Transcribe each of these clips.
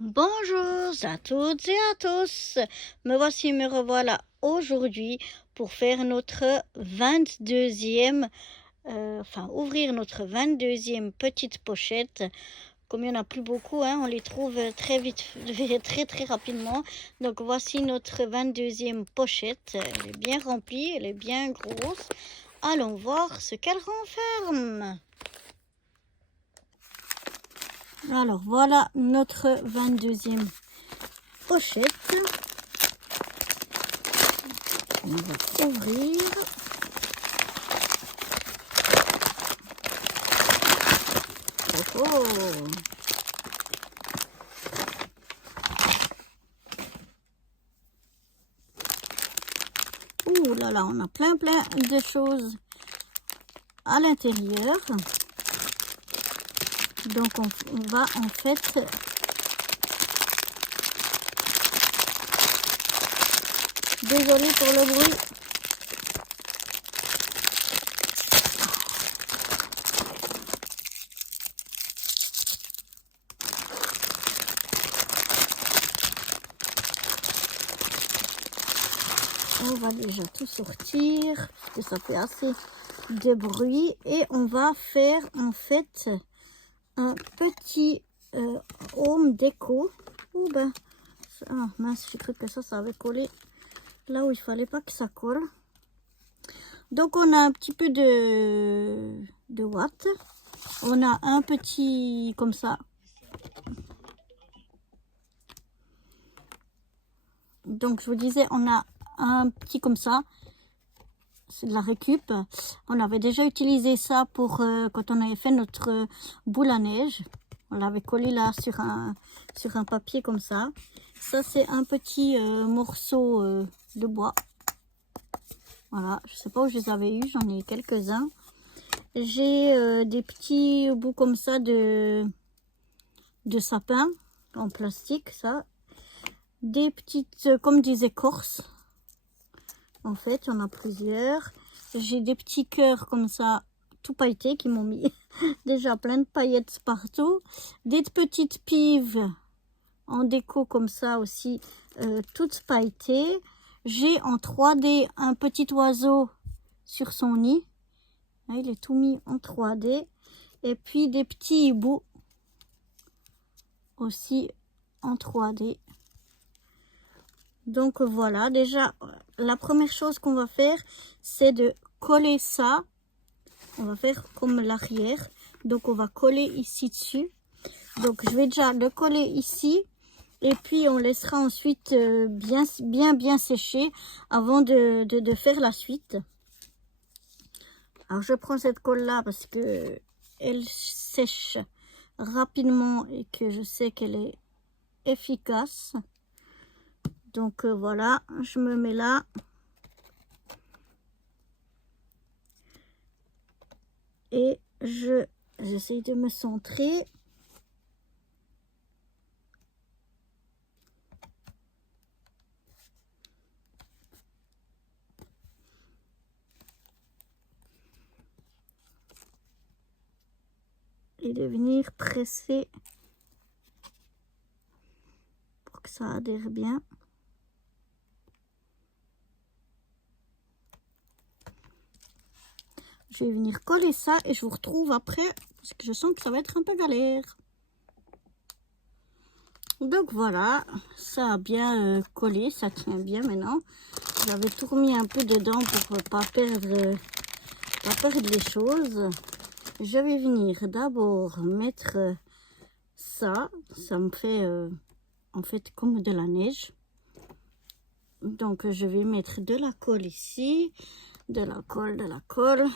Bonjour à toutes et à tous, me voici, me revoilà aujourd'hui pour faire notre 22e, ouvrir notre 22e petite pochette. Comme il n'y en a plus beaucoup, on les trouve très vite, très très rapidement. Donc voici notre 22e pochette, elle est bien remplie, elle est bien grosse. Allons voir ce qu'elle renferme. Alors voilà notre 22e pochette. On va ouvrir. Oh, ouh là là, on a plein de choses à l'intérieur. Donc on va en fait désolé pour le bruit. On va déjà tout sortir parce que ça fait assez de bruit et on va faire en fait un petit home déco. Oh ben, ah mince, j'ai cru que ça avait collé là où il fallait pas que ça colle. Donc on a un petit peu de watts. On a un petit comme ça. Donc je vous disais, on a un petit comme ça. C'est de la récup. On avait déjà utilisé ça pour quand on avait fait notre boule à neige. On l'avait collé là sur un papier comme ça. Ça c'est un petit morceau de bois. Voilà, je sais pas où je les avais eu, j'en ai quelques-uns. J'ai des petits bouts comme ça de sapin en plastique, ça. Des petites, comme des écorces. En fait, il y en a plusieurs. J'ai des petits cœurs comme ça, tout pailletés, qui m'ont mis déjà plein de paillettes partout. Des petites pives en déco comme ça aussi, toutes pailletées. J'ai en 3D un petit oiseau sur son nid. Il est tout mis en 3D. Et puis des petits hiboux aussi en 3D. Donc voilà, déjà la première chose qu'on va faire, c'est de coller ça. On va faire comme l'arrière. Donc on va coller ici dessus. Donc je vais déjà le coller ici. Et puis on laissera ensuite bien sécher avant de faire la suite. Alors je prends cette colle là parce que elle sèche rapidement et que je sais qu'elle est efficace. Donc voilà, je me mets là. Et j'essaye de me centrer. Et de venir presser pour que ça adhère bien. Je vais venir coller ça et je vous retrouve après parce que je sens que ça va être un peu galère. Donc voilà, ça a bien collé, ça tient bien maintenant. J'avais tout remis un peu dedans pour pas perdre les choses. Je vais venir d'abord mettre ça me fait en fait comme de la neige. Donc je vais mettre de la colle ici, de la colle.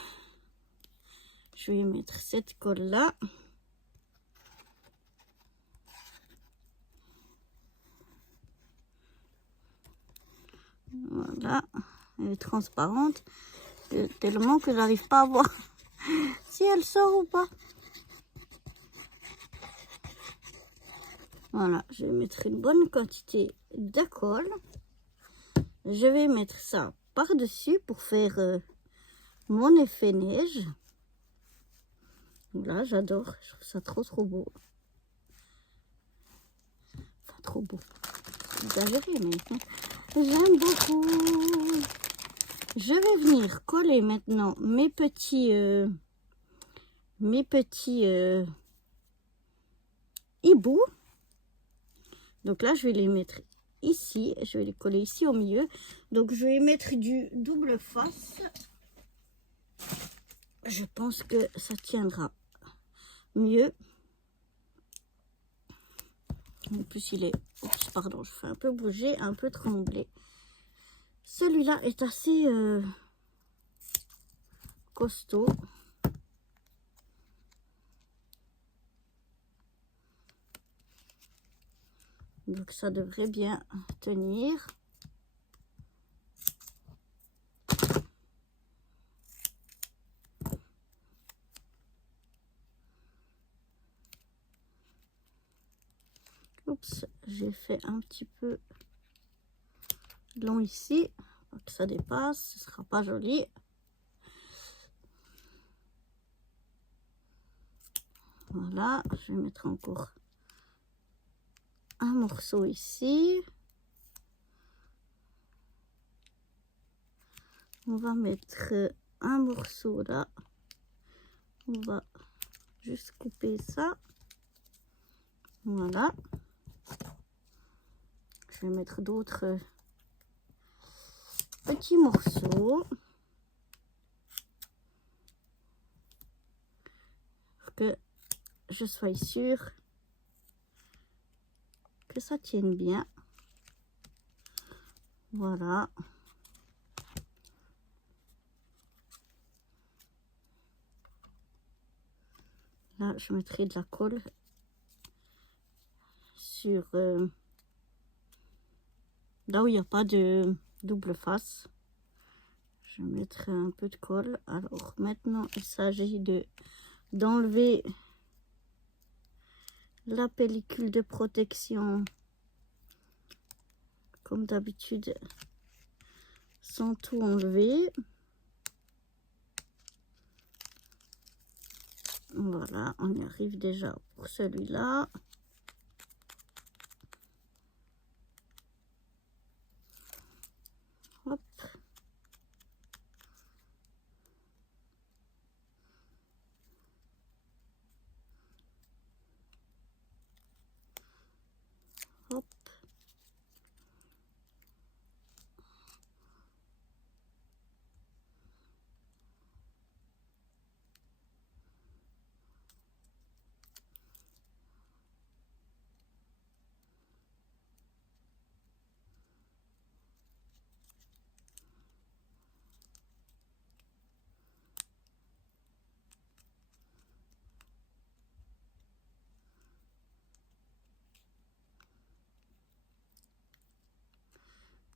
Je vais mettre cette colle là. Voilà, elle est transparente tellement que j'arrive pas à voir si elle sort ou pas. Voilà, je vais mettre une bonne quantité de colle. Je vais mettre ça par-dessus pour faire mon effet neige. Là, j'adore, je trouve ça trop beau. trop beau. C'est exagéré, mais j'aime beaucoup. Je vais venir coller maintenant mes petits hiboux. Donc là, je vais les mettre ici. Je vais les coller ici au milieu. Donc, je vais mettre du double face. Je pense que ça tiendra mieux. En plus, il est... Oups, pardon, je fais un peu bouger, un peu trembler. Celui-là est assez costaud. Donc, ça devrait bien tenir. Oups, j'ai fait un petit peu long ici, pour que ça dépasse, ce sera pas joli. Voilà, je vais mettre encore un morceau ici. On va mettre un morceau là. On va juste couper ça. Voilà. Je vais mettre d'autres petits morceaux. Pour que je sois sûre que ça tienne bien. Voilà. Là, je mettrai de la colle sur là où il n'y a pas de double face. Je mettrai un peu de colle. Alors maintenant, il s'agit d'enlever la pellicule de protection comme d'habitude sans tout enlever. Voilà, on y arrive déjà pour celui-là. Hop. Hop.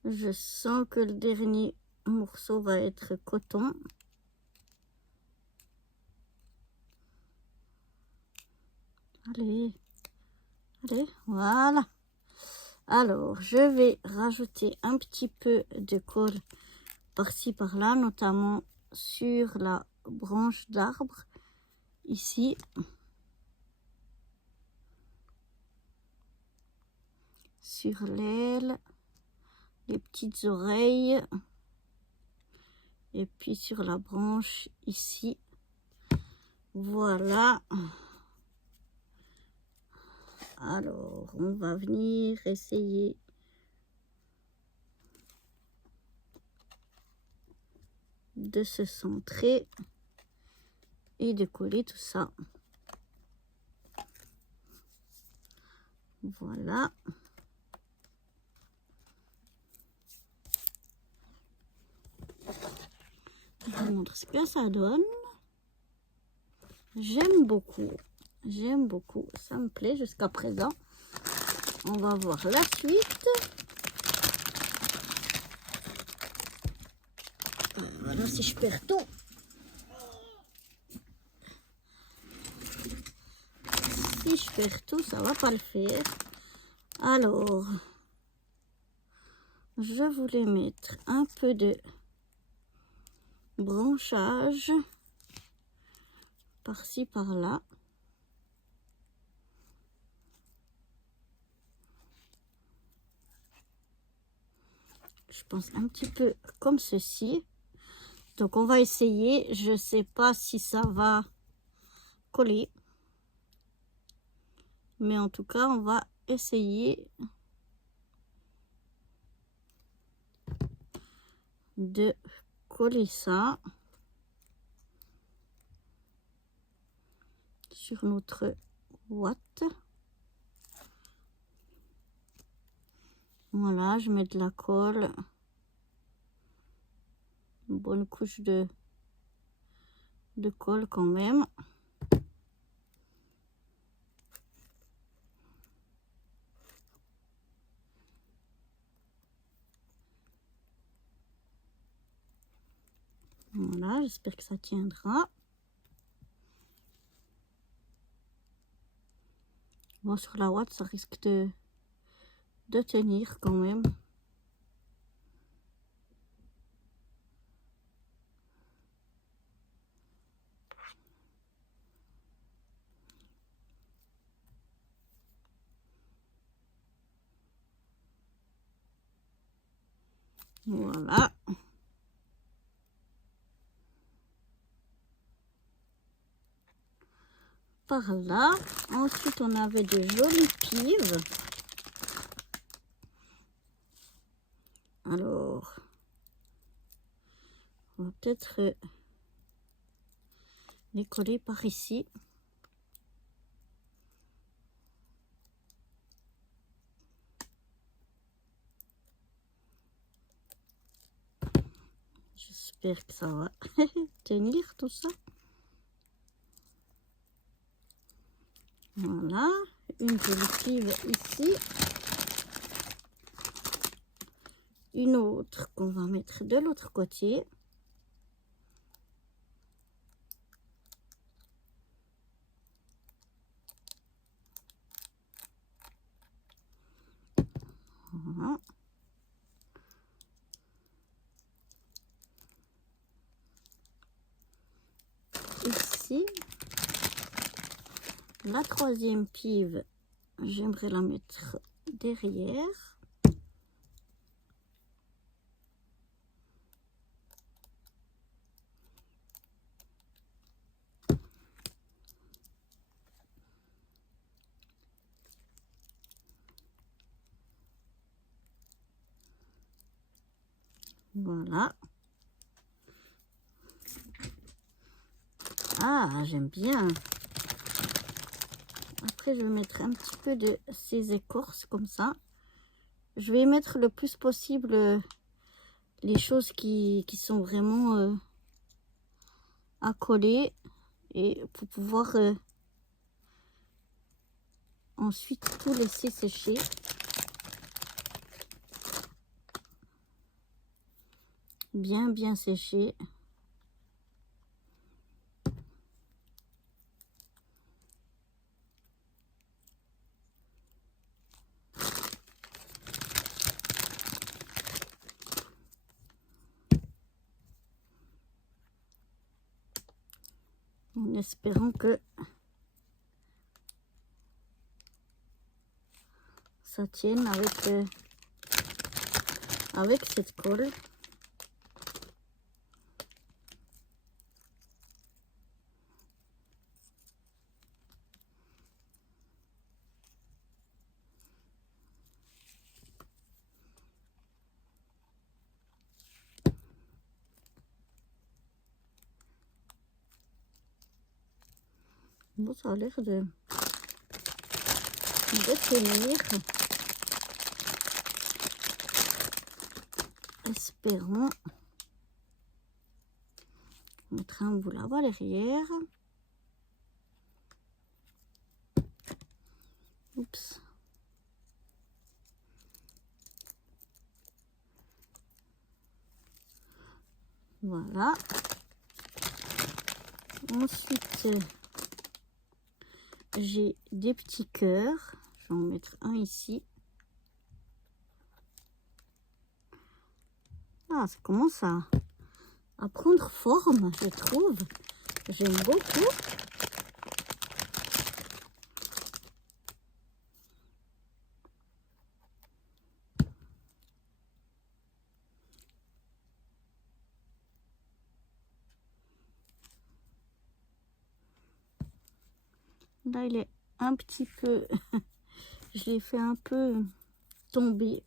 Je sens que le dernier morceau va être coton. Allez, allez, voilà. Alors, je vais rajouter un petit peu de colle par-ci, par-là, notamment sur la branche d'arbre, ici. Sur l'aile, les petites oreilles. Et puis sur la branche, ici. Voilà. Alors, on va venir essayer de se centrer et de coller tout ça. Voilà. Je vous montre ce que ça donne. J'aime beaucoup. J'aime beaucoup. Ça me plaît jusqu'à présent. On va voir la suite. Voilà, si je perds tout. Si je perds tout, ça va pas le faire. Alors, je voulais mettre un peu de branchage par-ci, par-là. je pense un petit peu comme ceci. Donc on va essayer, je ne sais pas si ça va coller, mais en tout cas on va essayer de coller ça sur notre ouate. Voilà, je mets de la colle, une bonne couche de colle quand même. Voilà, j'espère que ça tiendra. Bon, sur la ouate, ça risque de tenir quand même. Voilà. Par là. Ensuite, on avait de jolies pives. Alors, on va peut-être les coller par ici. J'espère que ça va tenir tout ça. Voilà, une jolie pive ici. Une autre qu'on va mettre de l'autre côté. Voilà. Ici, la troisième pive, j'aimerais la mettre derrière. Voilà. Ah, j'aime bien. Après, je vais mettre un petit peu de ces écorces comme ça. Je vais mettre le plus possible les choses qui sont vraiment à coller et pour pouvoir ensuite tout laisser sécher. Bien séché. En espérant que ça tienne avec cette colle. Bon, ça a l'air de tenir. Espérons. Mettre un bout là-bas derrière. Oups. Voilà. Ensuite, j'ai des petits cœurs. Je vais en mettre un ici. Ah, ça commence à prendre forme, je trouve. J'aime beaucoup. Là, il est un petit peu... je l'ai fait un peu tomber.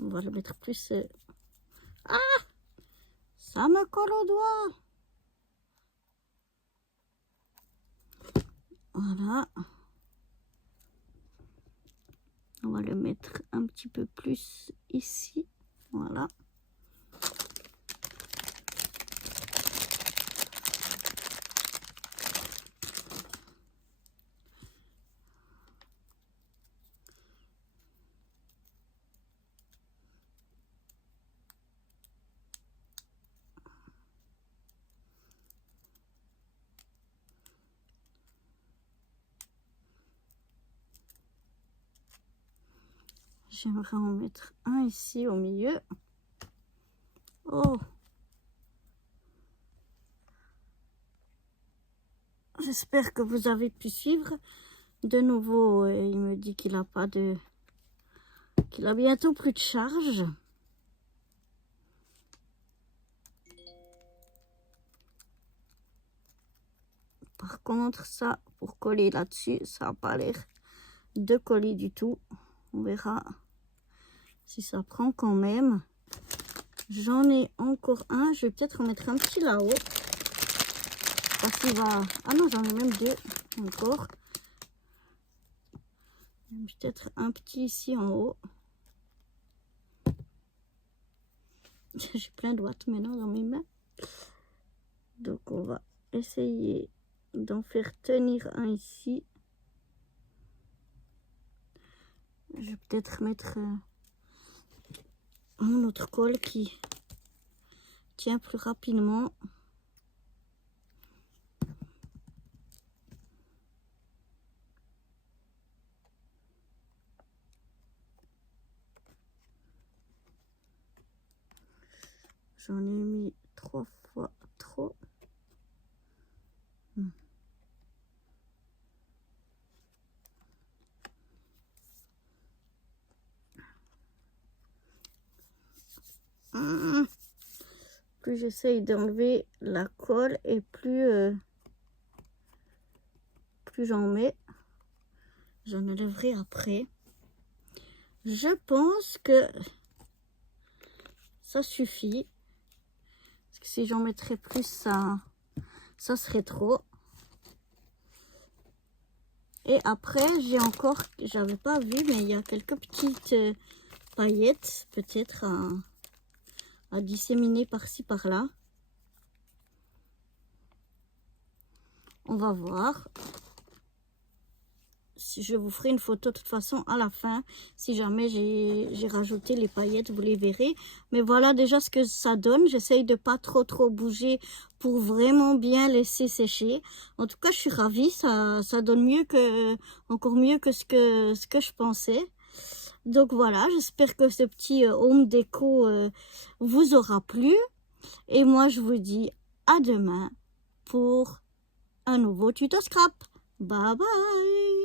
On va le mettre plus... Ah! Ça me colle au doigt. Voilà. On va le mettre un petit peu plus ici. Voilà. J'aimerais en mettre un ici au milieu. Oh! J'espère que vous avez pu suivre. De nouveau, il me dit qu'il a pas de... qu'il a bientôt plus de charge. Par contre, ça, pour coller là-dessus, ça n'a pas l'air de coller du tout. On verra si ça prend quand même. J'en ai encore un. Je vais peut-être en mettre un petit là-haut. Parce qu'il va... Ah non, j'en ai même deux encore. Peut-être un petit ici en haut. J'ai plein de watts maintenant dans mes mains. Donc on va essayer d'en faire tenir un ici. Je vais peut-être mettre mon autre colle qui tient plus rapidement. J'en ai mis 3 fois trop. Plus j'essaye d'enlever la colle et plus j'en mets. J'en enlèverai après. Je pense que ça suffit. Parce que si j'en mettrais plus, ça serait trop. Et après, j'ai encore, j'avais pas vu, mais il y a quelques petites paillettes, peut-être à disséminer par-ci, par-là. On va voir. Si je vous ferai une photo de toute façon à la fin. Si jamais j'ai rajouté les paillettes, vous les verrez. Mais voilà déjà ce que ça donne. J'essaye de pas trop bouger pour vraiment bien laisser sécher. En tout cas, je suis ravie. Ça donne mieux encore mieux que ce que je pensais. Donc voilà, j'espère que ce petit home déco vous aura plu. Et moi, je vous dis à demain pour un nouveau tuto scrap. Bye bye!